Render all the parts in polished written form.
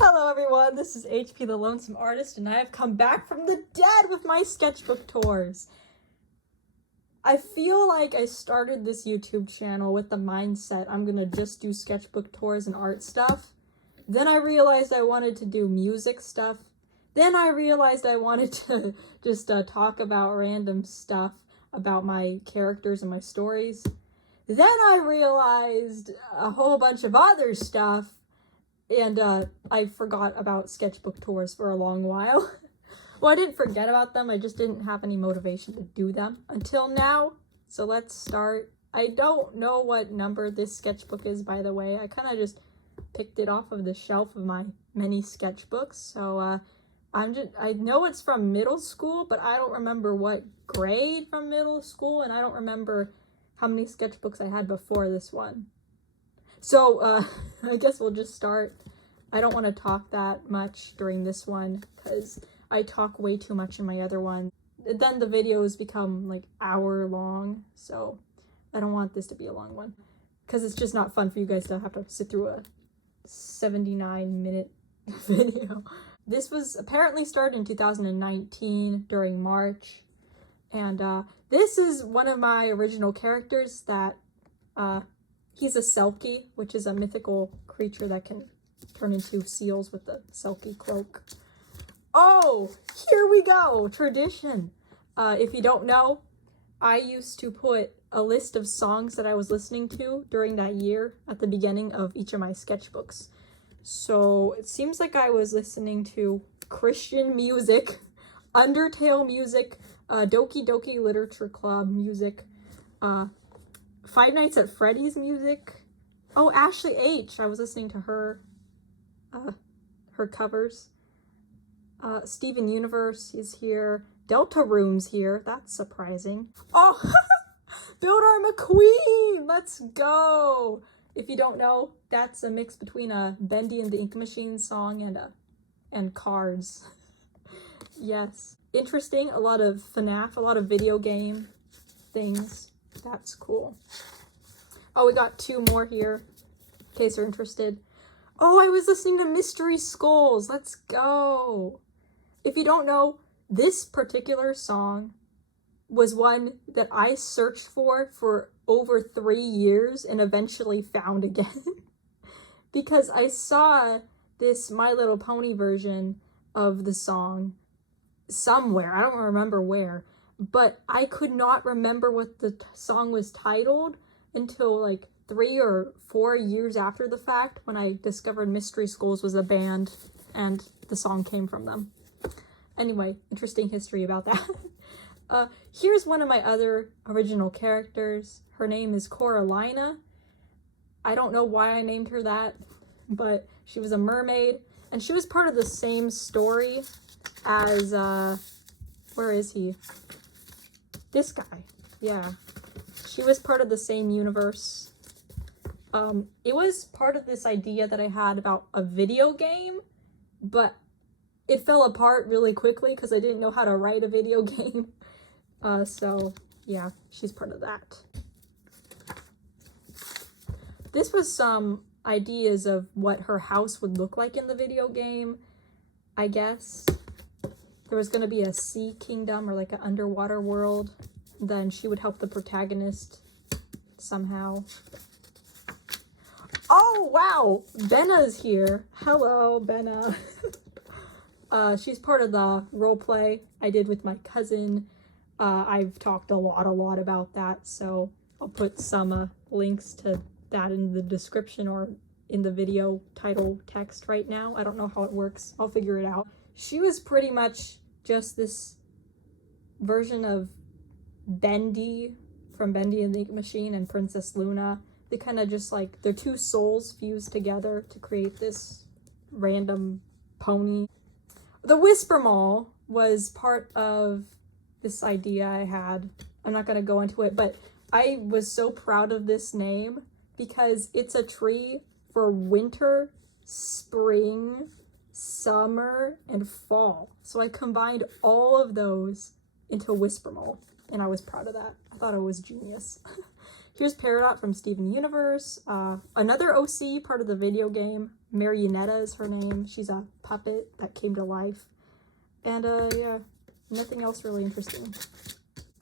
Hello everyone, this is HP the Lonesome Artist, and I have come back from the dead with my sketchbook tours. I feel like I started this YouTube channel with the mindset I'm gonna just do sketchbook tours and art stuff. Then I realized I wanted to do music stuff. Then I realized I wanted to just talk about random stuff about my characters and my stories. Then I realized a whole bunch of other stuff, and I forgot about sketchbook tours for a long while. Well, I didn't forget about them, I just didn't have any motivation to do them until now. So let's start. I don't know what number this sketchbook is, by the way. I kind of just picked it off of the shelf of my many sketchbooks. So I know it's from middle school, but I don't remember what grade from middle school, and I don't remember how many sketchbooks I had before this one. So I guess we'll just start. I don't want to talk that much during this one because I talk way too much in my other one. Then the videos become like hour long, so I don't want this to be a long one because it's just not fun for you guys to have to sit through a 79-minute video. This was apparently started in 2019 during March, and this is one of my original characters that he's a Selkie, which is a mythical creature that can turn into seals with the Selkie cloak. Oh, here we go! Tradition! If you don't know, I used to put a list of songs that I was listening to during that year at the beginning of each of my sketchbooks. So it seems like I was listening to Christian music, Undertale music, Doki Doki Literature Club music, Five Nights at Freddy's music. Oh, Ashley H. I was listening to her covers. Steven Universe is here. Deltaroom's here. That's surprising. Oh, Build Our McQueen! Let's go! If you don't know, that's a mix between a Bendy and the Ink Machine song and Cards. Yes. Interesting. A lot of FNAF, a lot of video game things. That's cool. Oh, we got two more here, in case you're interested. Oh, I was listening to Mystery Skulls. Let's go. If you don't know, this particular song was one that I searched for over 3 years and eventually found again. Because I saw this My Little Pony version of the song somewhere. I don't remember where. But I could not remember what the song was titled until like 3 or 4 years after the fact, when I discovered Mystery Skulls was a band and the song came from them. Anyway, interesting history about that. Here's one of my other original characters. Her name is Coralina. I don't know why I named her that, but she was a mermaid, and she was part of the same story as, where is he? This guy. Yeah. She was part of the same universe. It was part of this idea that I had about a video game, but it fell apart really quickly because I didn't know how to write a video game. So yeah, she's part of that. This was some ideas of what her house would look like in the video game, I guess. There was going to be a sea kingdom or like an underwater world. Then she would help the protagonist somehow. Oh, wow! Benna's here. Hello, Benna. She's part of the roleplay I did with my cousin. I've talked a lot about that, so I'll put some links to that in the description or in the video title text right now. I don't know how it works. I'll figure it out. She was pretty much just this version of Bendy from Bendy and the Ink Machine and Princess Luna. They kind of just like, their two souls fused together to create this random pony. The Whisper Mall was part of this idea I had. I'm not going to go into it, but I was so proud of this name because it's a tree for winter, spring, summer, and fall. So I combined all of those into Whisper Mall, and I was proud of that. I thought it was genius. Here's Peridot from Steven Universe, another OC, part of the video game. Marionetta is her name. She's a puppet that came to life. And yeah, nothing else really interesting.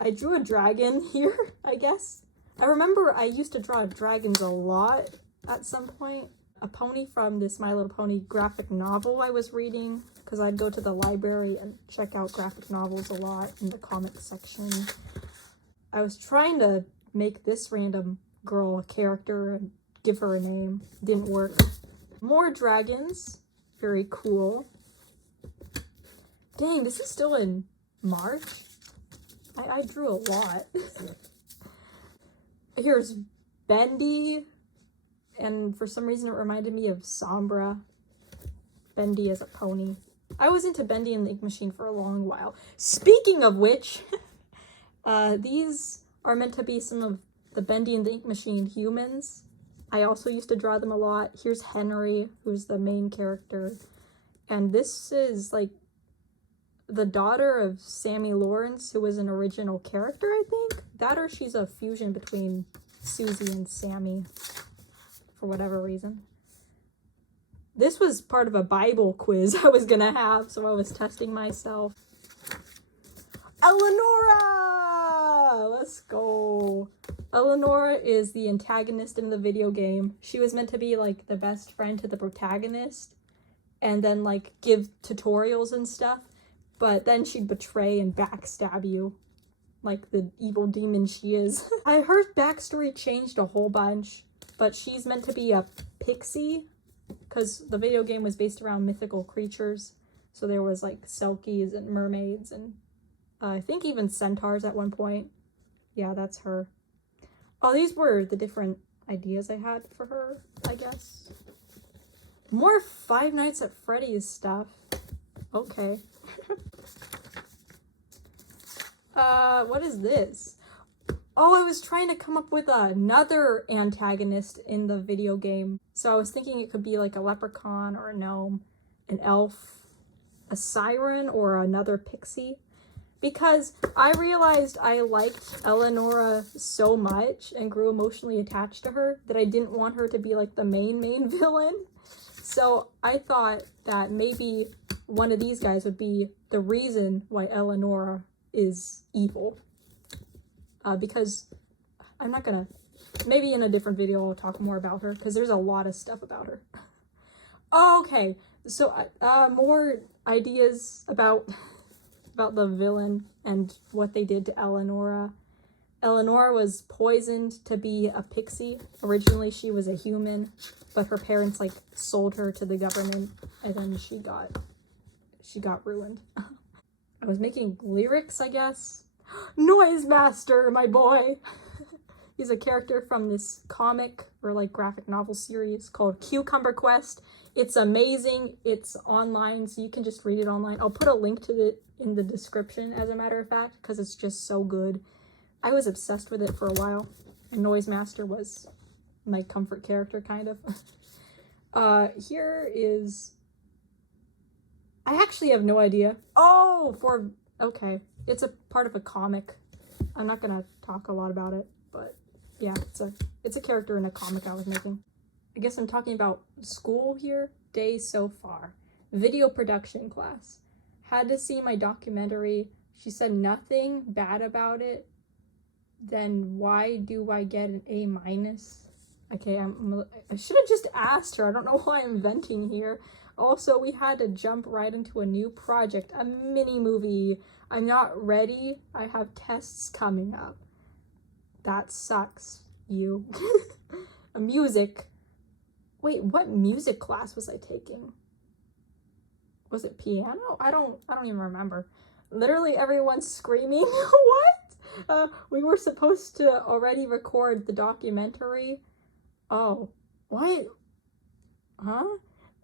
I drew a dragon here, I guess. I remember I used to draw dragons a lot at some point. A pony from this My Little Pony graphic novel I was reading, because I'd go to the library and check out graphic novels a lot in the comic section. I was trying to make this random girl a character and give her a name. Didn't work. More dragons. Very cool. Dang, this is still in March? I drew a lot. Here's Bendy, and for some reason it reminded me of Sombra. Bendy as a pony. I was into Bendy and the Ink Machine for a long while. Speaking of which, these are meant to be some of the Bendy and the Ink Machine humans. I also used to draw them a lot. Here's Henry, who's the main character. And this is like the daughter of Sammy Lawrence, who was an original character, I think. That or she's a fusion between Susie and Sammy, for whatever reason. This was part of a Bible quiz I was gonna have, so I was testing myself. Eleonora! Let's go. Eleonora is the antagonist in the video game. She was meant to be like the best friend to the protagonist and then like give tutorials and stuff. But then she'd betray and backstab you, like the evil demon she is. Her backstory changed a whole bunch, but she's meant to be a pixie, because the video game was based around mythical creatures. So there was like selkies and mermaids and I think even centaurs at one point. Yeah, that's her. Oh, these were the different ideas I had for her, I guess. More Five Nights at Freddy's stuff. Okay. What is this? Oh, I was trying to come up with another antagonist in the video game. So I was thinking it could be like a leprechaun or a gnome, an elf, a siren, or another pixie. Because I realized I liked Eleonora so much and grew emotionally attached to her that I didn't want her to be like the main villain. So I thought that maybe one of these guys would be the reason why Eleonora is evil. Because I'm not gonna, maybe in a different video I'll talk more about her, because there's a lot of stuff about her. Okay, so more ideas about the villain and what they did to Eleonora. Eleonora was poisoned to be a pixie. Originally she was a human, but her parents like sold her to the government, and then she got ruined. I was making lyrics, I guess. Noise Master, my boy! He's a character from this comic or like graphic novel series called Cucumber Quest. It's amazing. It's online, so you can just read it online. I'll put a link to it in the description, as a matter of fact, because it's just so good. I was obsessed with it for a while, and Noise Master was my comfort character, kind of. Here is... I actually have no idea. Oh, okay. It's a part of a comic. I'm not gonna talk a lot about it, but yeah, it's a character in a comic I was making. I guess I'm talking about school here. Day so far. Video production class. Had to see my documentary. She said nothing bad about it. Then why do I get an A-? Okay, I should have just asked her. I don't know why I'm venting here. Also, we had to jump right into a new project, a mini movie. I'm not ready. I have tests coming up. That sucks, you. A music. Wait, what music class was I taking? Was it piano? I don't even remember. Literally everyone's screaming. What? We were supposed to already record the documentary. Oh, what? Huh?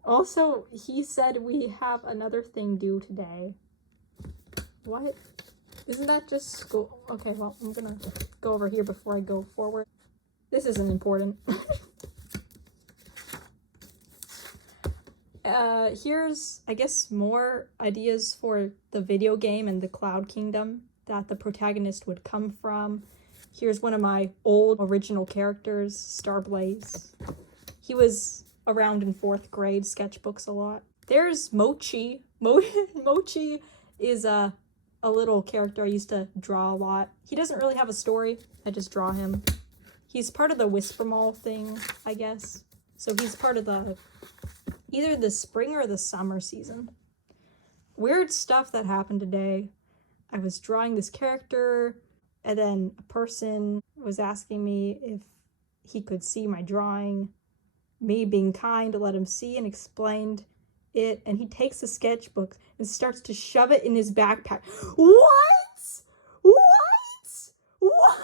Also, he said we have another thing due today. What? Isn't that just school? Okay, well, I'm gonna go over here before I go forward. This isn't important. Here's, I guess, more ideas for the video game and the Cloud Kingdom that the protagonist would come from. Here's one of my old original characters, Starblaze. He was around in 4th grade sketchbooks a lot. There's Mochi. Mochi is a little character I used to draw a lot. He doesn't really have a story. I just draw him. He's part of the Whisper Mall thing, I guess. So he's part of the either the spring or the summer season. Weird stuff that happened today. I was drawing this character, and then a person was asking me if he could see my drawing. Me being kind to let him see and explained it, and he takes the sketchbook and starts to shove it in his backpack. What? What? What?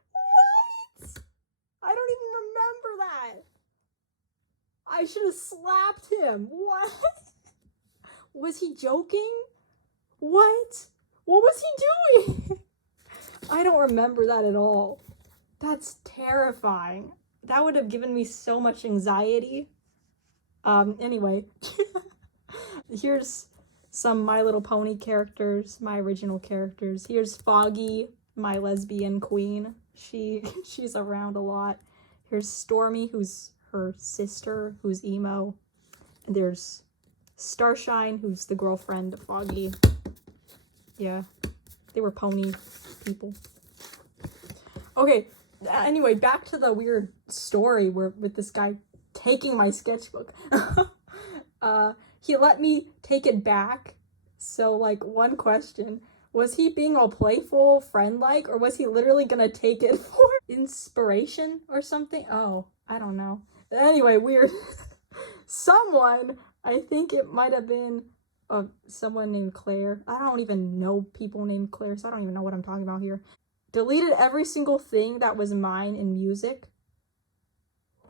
What? I don't even remember that. I should have slapped him. What? Was he joking? What? What was he doing? I don't remember that at all. That's terrifying. That would have given me so much anxiety. Anyway. Here's some My Little Pony characters, my original characters. Here's Foggy, my lesbian queen. She's around a lot. Here's Stormy, who's her sister, who's emo. And there's Starshine, who's the girlfriend of Foggy. Yeah, they were pony people. Okay, anyway, back to the weird story with this guy taking my sketchbook. He let me take it back. So, like, one question, was he being all playful, friend-like, or was he literally gonna take it for inspiration or something? Oh, I don't know. Anyway, weird. Someone, I think it might have been someone named Claire. I don't even know people named Claire, so I don't even know what I'm talking about here. Deleted every single thing that was mine in music.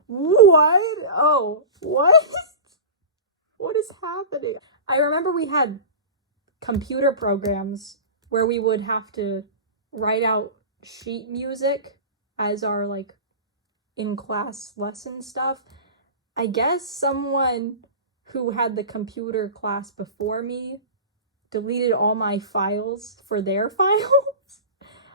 What? Oh, what? What is happening? I remember we had computer programs where we would have to write out sheet music as our, like, in-class lesson stuff. I guess someone who had the computer class before me deleted all my files for their files.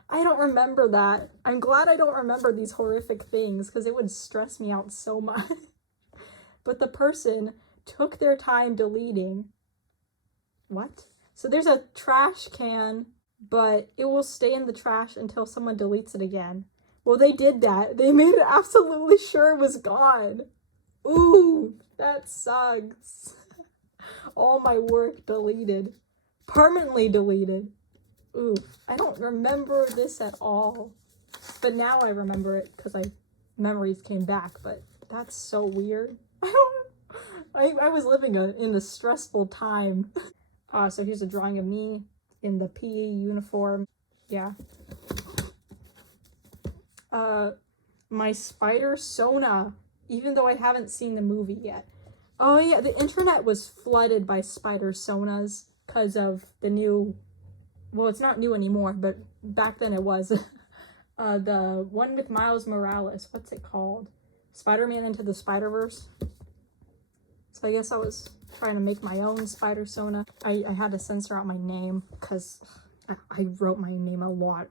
I don't remember that. I'm glad I don't remember these horrific things because it would stress me out so much. But the person took their time deleting. What? So there's a trash can, but it will stay in the trash until someone deletes it again. Well, they did that. They made it absolutely sure it was gone. Ooh, that sucks. All my work deleted. Permanently deleted. Ooh, I don't remember this at all. But now I remember it because memories came back, but that's so weird. I was living in a stressful time. So here's a drawing of me in the PE uniform. Yeah. My spider Sona, even though I haven't seen the movie yet. Oh yeah, the internet was flooded by spider Sonas because of the new, well, it's not new anymore, but back then it was. The one with Miles Morales, what's it called? Spider-Man Into the Spider-Verse. So I guess I was trying to make my own spider Sona. I had to censor out my name because I wrote my name a lot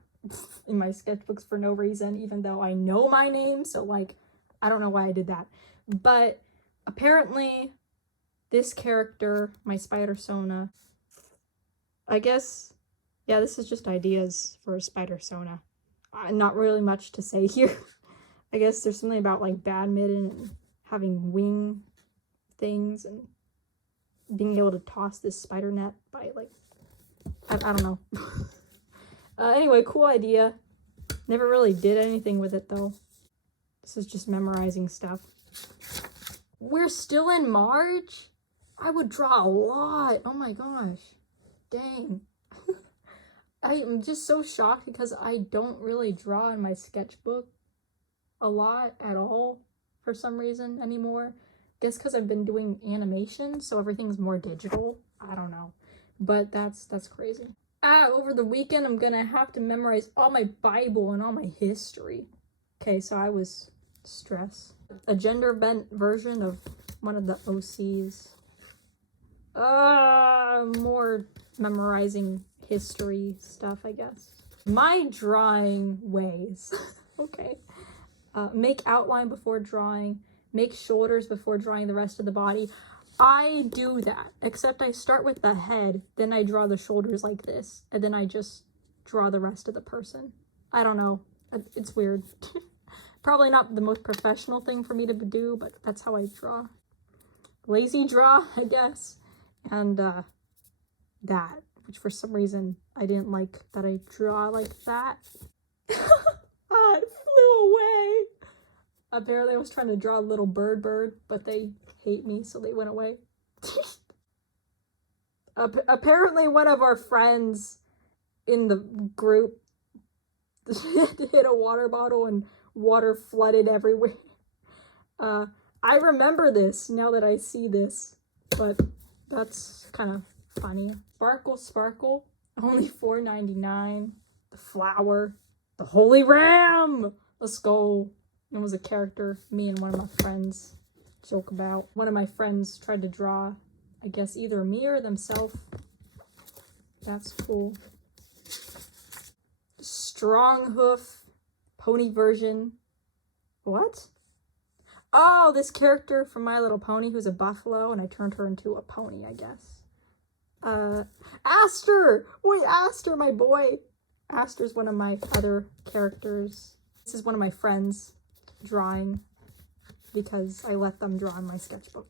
in my sketchbooks for no reason, even though I know my name, so, like, I don't know why I did that. But apparently this character, my spider Sona, I guess, yeah, this is just ideas for a spider Sona. Not really much to say here. I guess there's something about, like, badminton and having wing things and being able to toss this spider net by, like, I don't know. Anyway, cool idea. Never really did anything with it, though. This is just memorizing stuff. We're still in March? I would draw a lot. Oh my gosh. Dang. I'm just so shocked because I don't really draw in my sketchbook a lot at all for some reason anymore. Guess because I've been doing animation, so everything's more digital. I don't know. But that's crazy. Over the weekend, I'm gonna have to memorize all my Bible and all my history. Okay, so I was stressed. A gender bent version of one of the OCs. More memorizing history stuff, I guess. My drawing ways. Okay. Make outline before drawing. make shoulders before drawing the rest of the body. I do that, except I start with the head, then I draw the shoulders like this, and then I just draw the rest of the person. I don't know. It's weird. Probably not the most professional thing for me to do, but that's how I draw. Lazy draw, I guess. And that, which for some reason I didn't like that I draw like that. Ah, it flew away. Apparently I was trying to draw a little bird, but they hate me, so they went away. Apparently one of our friends in the group hit a water bottle and water flooded everywhere. I remember this now that I see this, but that's kind of funny. Sparkle, only $4.99. The flower, the holy ram. Let's go. It was a character me and one of my friends joke about. One of my friends tried to draw, I guess, either me or themselves. That's cool. Strong hoof, pony version. What? Oh, this character from My Little Pony who's a buffalo, and I turned her into a pony, I guess. Aster! Wait, Aster, my boy. Aster's one of my other characters. This is one of my friends drawing because I let them draw in my sketchbook.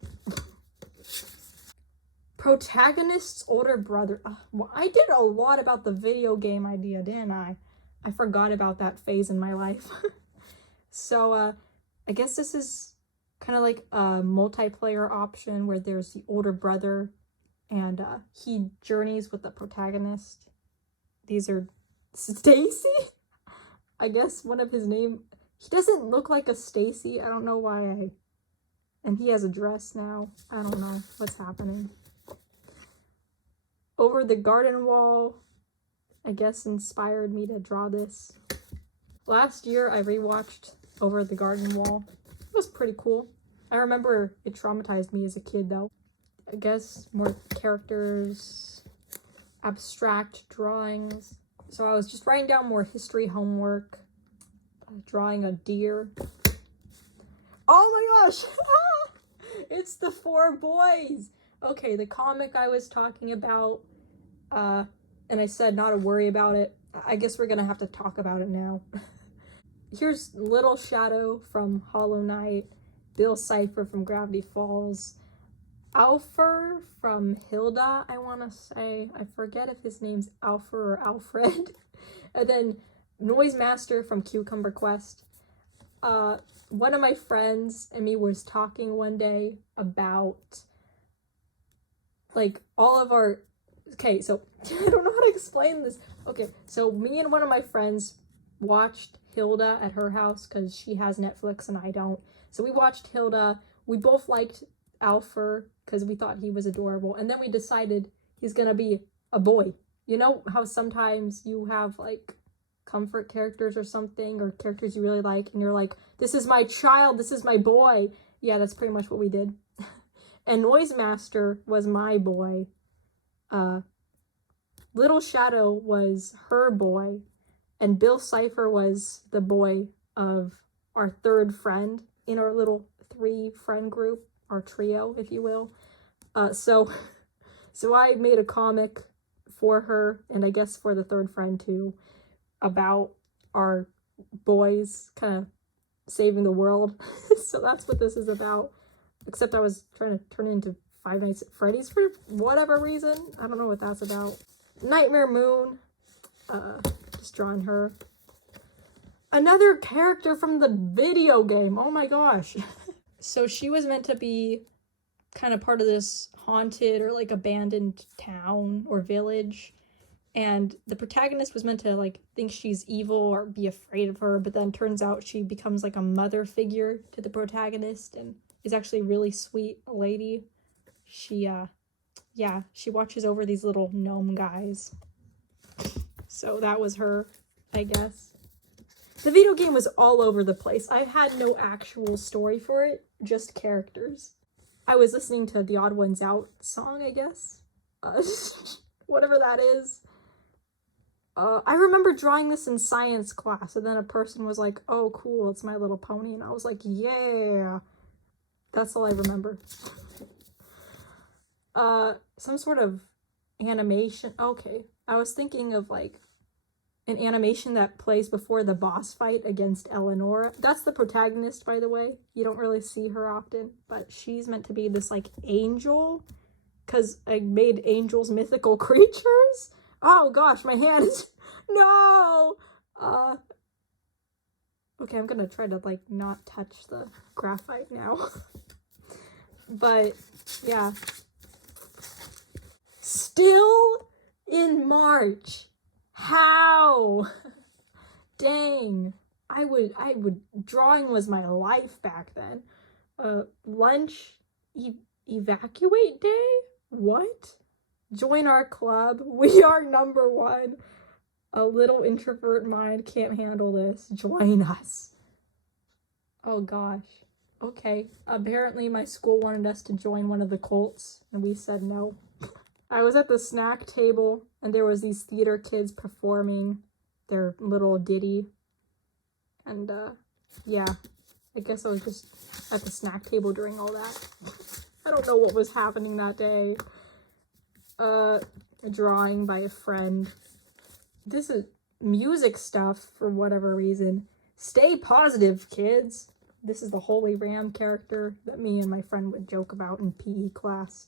Protagonist's older brother. Well, I did a lot about the video game idea, didn't I? I forgot about that phase in my life. So, I guess this is kind of like a multiplayer option where there's the older brother and he journeys with the protagonist. These are Stacy? I guess one of his name. He doesn't look like a Stacy. I don't know why and he has a dress now. I don't know what's happening. Over the Garden Wall, I guess, inspired me to draw this. Last year, I rewatched Over the Garden Wall. It was pretty cool. I remember it traumatized me as a kid, though. I guess more characters, abstract drawings. So I was just writing down more history homework, drawing a deer. Oh my gosh! It's the four boys! Okay, the comic I was talking about, and I said not to worry about it. I guess we're gonna have to talk about it now. Here's Little Shadow from Hollow Knight, Bill Cipher from Gravity Falls, Alfer from Hilda, I want to say. I forget if his name's Alfer or Alfred. And then Noise Master from Cucumber Quest. One of my friends and me was talking one day about, like, all of our... Okay, so I don't know how to explain this. Okay, so me and one of my friends watched Hilda at her house because she has Netflix and I don't. So we watched Hilda. We both liked Alfer because we thought he was adorable. And then we decided he's gonna be a boy. You know how sometimes you have, like, comfort characters or something, or characters you really like, and you're like, this is my child, this is my boy. Yeah, that's pretty much what we did. And Noise Master was my boy. Little Shadow was her boy, and Bill Cipher was the boy of our third friend in our little 3-friend group, our trio, if you will. So I made a comic for her, and I guess for the third friend too, about our boys kind of saving the world. So that's what this is about. Except I was trying to turn it into Five Nights at Freddy's for whatever reason. I don't know what that's about. Nightmare Moon. Just drawing her. Another character from the video game. Oh my gosh. So she was meant to be kind of part of this haunted or like abandoned town or village. And the protagonist was meant to like think she's evil or be afraid of her, but then turns out she becomes like a mother figure to the protagonist and is actually a really sweet lady. She watches over these little gnome guys. So that was her, I guess. The video game was all over the place. I had no actual story for it, just characters. I was listening to the Odd Ones Out song, I guess. Whatever that is. I remember drawing this in science class, and then a person was like, oh, cool, it's My Little Pony. And I was like, yeah. That's all I remember. Some sort of animation. Okay. I was thinking of like an animation that plays before the boss fight against Eleonora. That's the protagonist, by the way. You don't really see her often, but she's meant to be this like angel, because I made angels mythical creatures. Oh gosh, my hand is no. Okay, I'm gonna try to like not touch the graphite now. But yeah, still in March. How? Dang. I would drawing was my life back then. Lunch evacuate day? What? Join our club. We are number one. A little introvert mind can't handle this. Join us. Oh gosh. Okay. Apparently my school wanted us to join one of the cults, and we said no. I was at the snack table, and there was these theater kids performing their little ditty. And, yeah. I guess I was just at the snack table during all that. I don't know what was happening that day. A drawing by a friend. This is music stuff for whatever reason. Stay positive, kids. This is the Holy Ram character that me and my friend would joke about in PE class.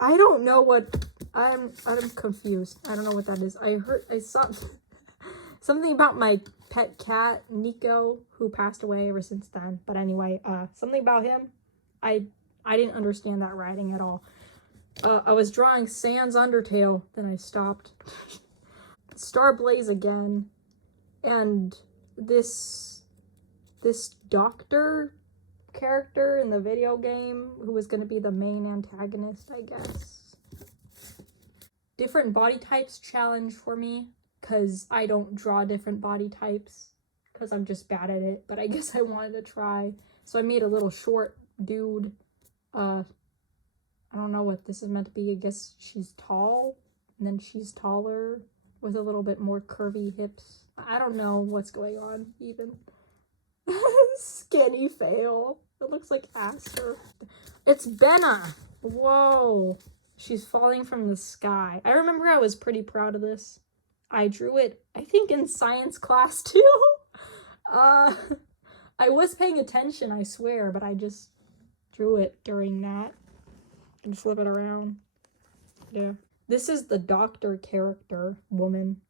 I don't know what I'm confused. I don't know what that is. I saw something about my pet cat Nico, who passed away ever since then. But anyway, something about him. I didn't understand that writing at all. I was drawing Sans Undertale, then I stopped. Starblaze again, and this doctor character in the video game who was going to be the main antagonist, I guess. Different body types challenge for me, because I don't draw different body types, because I'm just bad at it, but I guess I wanted to try. So I made a little short dude. I don't know what this is meant to be. I guess she's tall, and then she's taller with a little bit more curvy hips. I don't know what's going on, even. Skinny fail. It looks like Aster. It's Benna. Whoa. She's falling from the sky. I remember I was pretty proud of this. I drew it, I think, in science class, too. I was paying attention, I swear, but I just drew it during that. And flip it around. Yeah. This is the doctor character woman.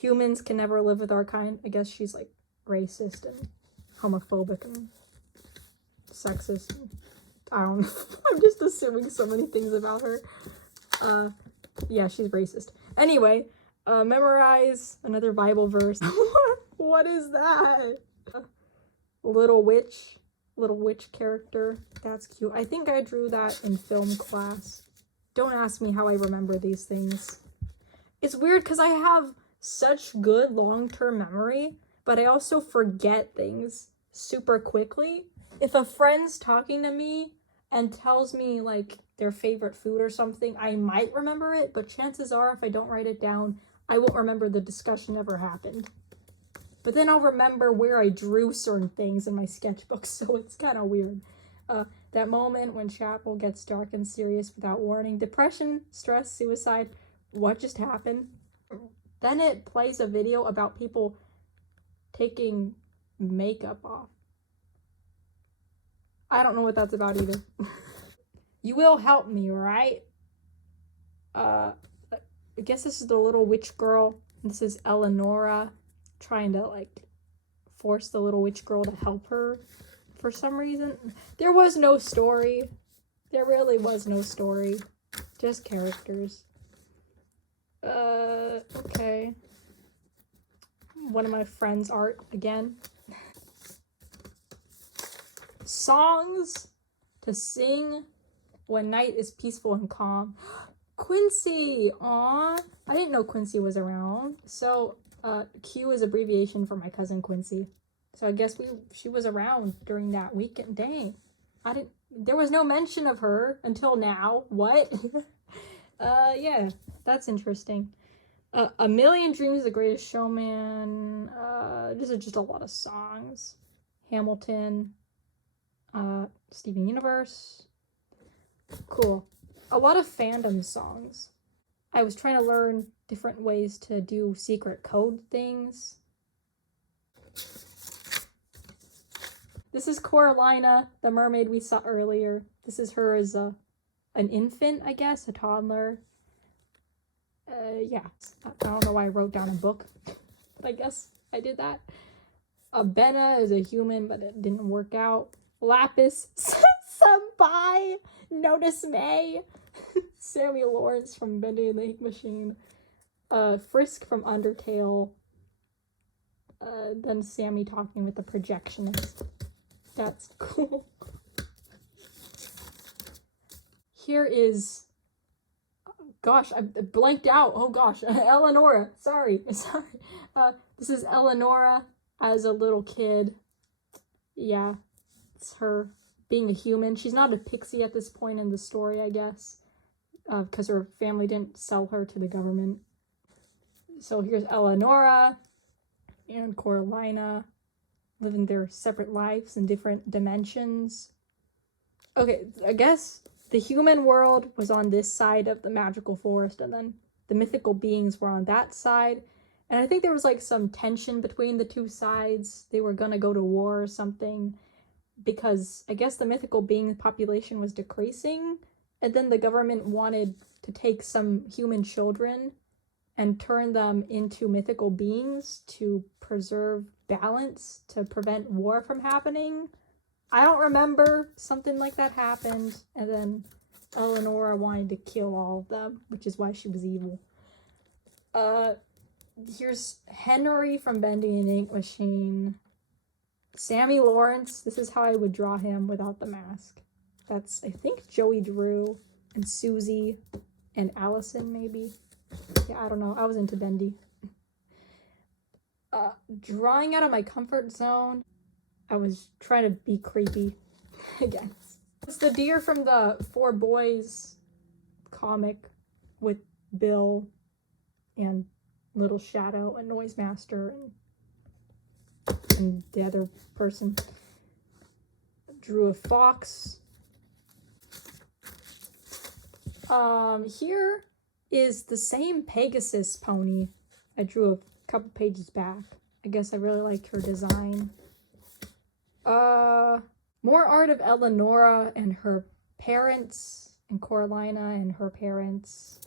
Humans can never live with our kind. I guess she's like racist and homophobic and sexist. I don't know. I'm just assuming so many things about her. Yeah, she's racist. Anyway, memorize another Bible verse. What is that? Little witch character. That's cute. I think I drew that in film class. Don't ask me how I remember these things. It's weird because I have such good long-term memory, but I also forget things super quickly. If a friend's talking to me and tells me like their favorite food or something, I might remember it, but chances are if I don't write it down, I won't remember the discussion ever happened. But then I'll remember where I drew certain things in my sketchbook, so it's kind of weird. That moment when chapel gets dark and serious without warning. Depression, stress, suicide. What just happened? Then it plays a video about people taking makeup off. I don't know what that's about either. You will help me, right? I guess this is the little witch girl. This is Eleonora trying to like force the little witch girl to help her for some reason. There was no story. There really was no story. Just characters. Okay. One of my friends' art again. Songs to sing when night is peaceful and calm. Quincy! Aw. I didn't know Quincy was around. So, Q is abbreviation for my cousin Quincy. So I guess she was around during that weekend. Dang. There was no mention of her until now. What? Yeah, that's interesting. A Million Dreams, The Greatest Showman. This is just a lot of songs. Hamilton. Steven Universe. Cool. A lot of fandom songs. I was trying to learn different ways to do secret code things. This is Coralina, the mermaid we saw earlier. This is her as an infant, I guess, a toddler. Yeah, I don't know why I wrote down a book, but I guess I did that. Benna is a human, but it didn't work out. Lapis, Senpai, Notice May, Sammy Lawrence from Bendy and the Ink Machine, Frisk from Undertale, then Sammy talking with the projectionist. That's cool. Here is, gosh, I blanked out. Oh gosh, Eleonora. Sorry. This is Eleonora as a little kid. Yeah, it's her being a human. She's not a pixie at this point in the story, I guess, because her family didn't sell her to the government. So here's Eleonora and Coralina living their separate lives in different dimensions. Okay, I guess the human world was on this side of the magical forest, and then the mythical beings were on that side. And I think there was like some tension between the two sides. They were gonna go to war or something, because I guess the mythical being population was decreasing, and then the government wanted to take some human children and turn them into mythical beings to preserve balance, to prevent war from happening. I don't remember. Something like that happened, and then Eleonora wanted to kill all of them, which is why she was evil. Here's Henry from Bendy and Ink Machine. Sammy Lawrence. This is how I would draw him without the mask. That's, I think, Joey Drew and Susie and Allison, maybe. Yeah, I don't know. I was into Bendy. Drawing out of my comfort zone. I was trying to be creepy again. It's the deer from the Four Boys comic with Bill and Little Shadow and Noise Master and the other person. Drew a fox. Here is the same Pegasus pony I drew a couple pages back. I guess I really liked her design. More art of Eleonora and her parents, and Coralina and her parents.